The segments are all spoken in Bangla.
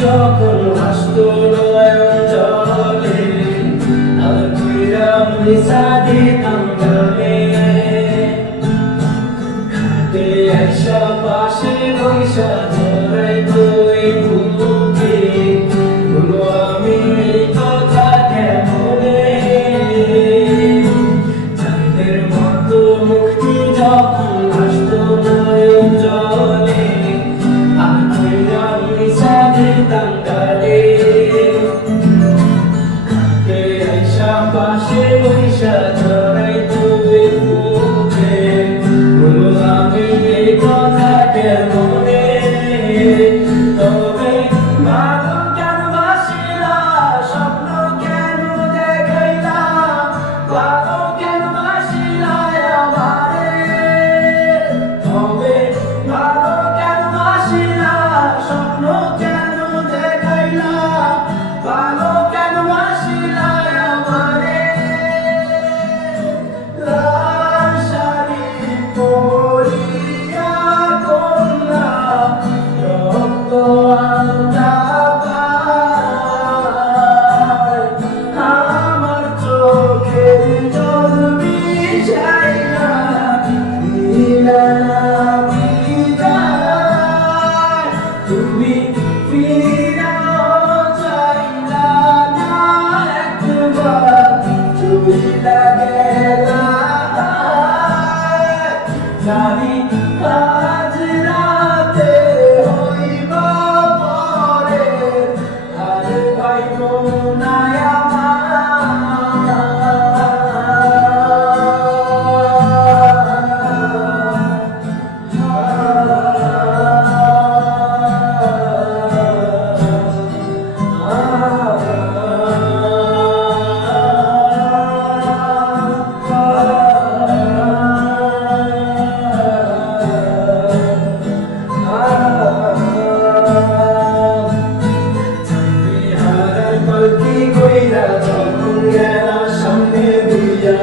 যখন হাসতো নয়ন জলে আর ফিরাম দিতাম গলে খাটে আইসা পাশে বৈশা ধরাই তুই বুকে বলো আমি কথা কেমনে চাঁদের মতো মুক্তি যখন হাসতো নয়ন জলে আর ফিরাম দিতাম গলে খাটে আইসা পাশে বৈশা ধরাই তুই বুকে বলো আমি এই কথা কেমনে তবে ভালো কেন বাসিলা স্বপ্ন কেন দেখাইলা ভালো কেন বাসিলা আমারে তবে ভালো কেন বাসিলা স্বপ্ন কেন দেখাইলা ভালো কেন বাসিলা আমারে লাল শাড়ি পরিয়া কন্যা রক্ত আলতা পায় আমার চোখের জল মিশাইলা দিলা বিদায় তুমি ফিরাও চাইলা না একবার চুইলা গেলা জানি আজ রাতে হইব পরে আর পাইব না সামনে দিয়া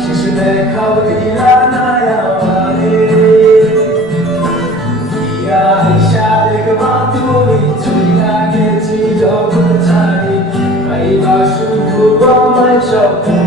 শিশু দেখাও দিয়া নায়ারে দিয়া হিসা দেখবা তুমি চুইলা গেছি যখন ছাড়ি পাইবা শুধু আমায় স্বপ্ন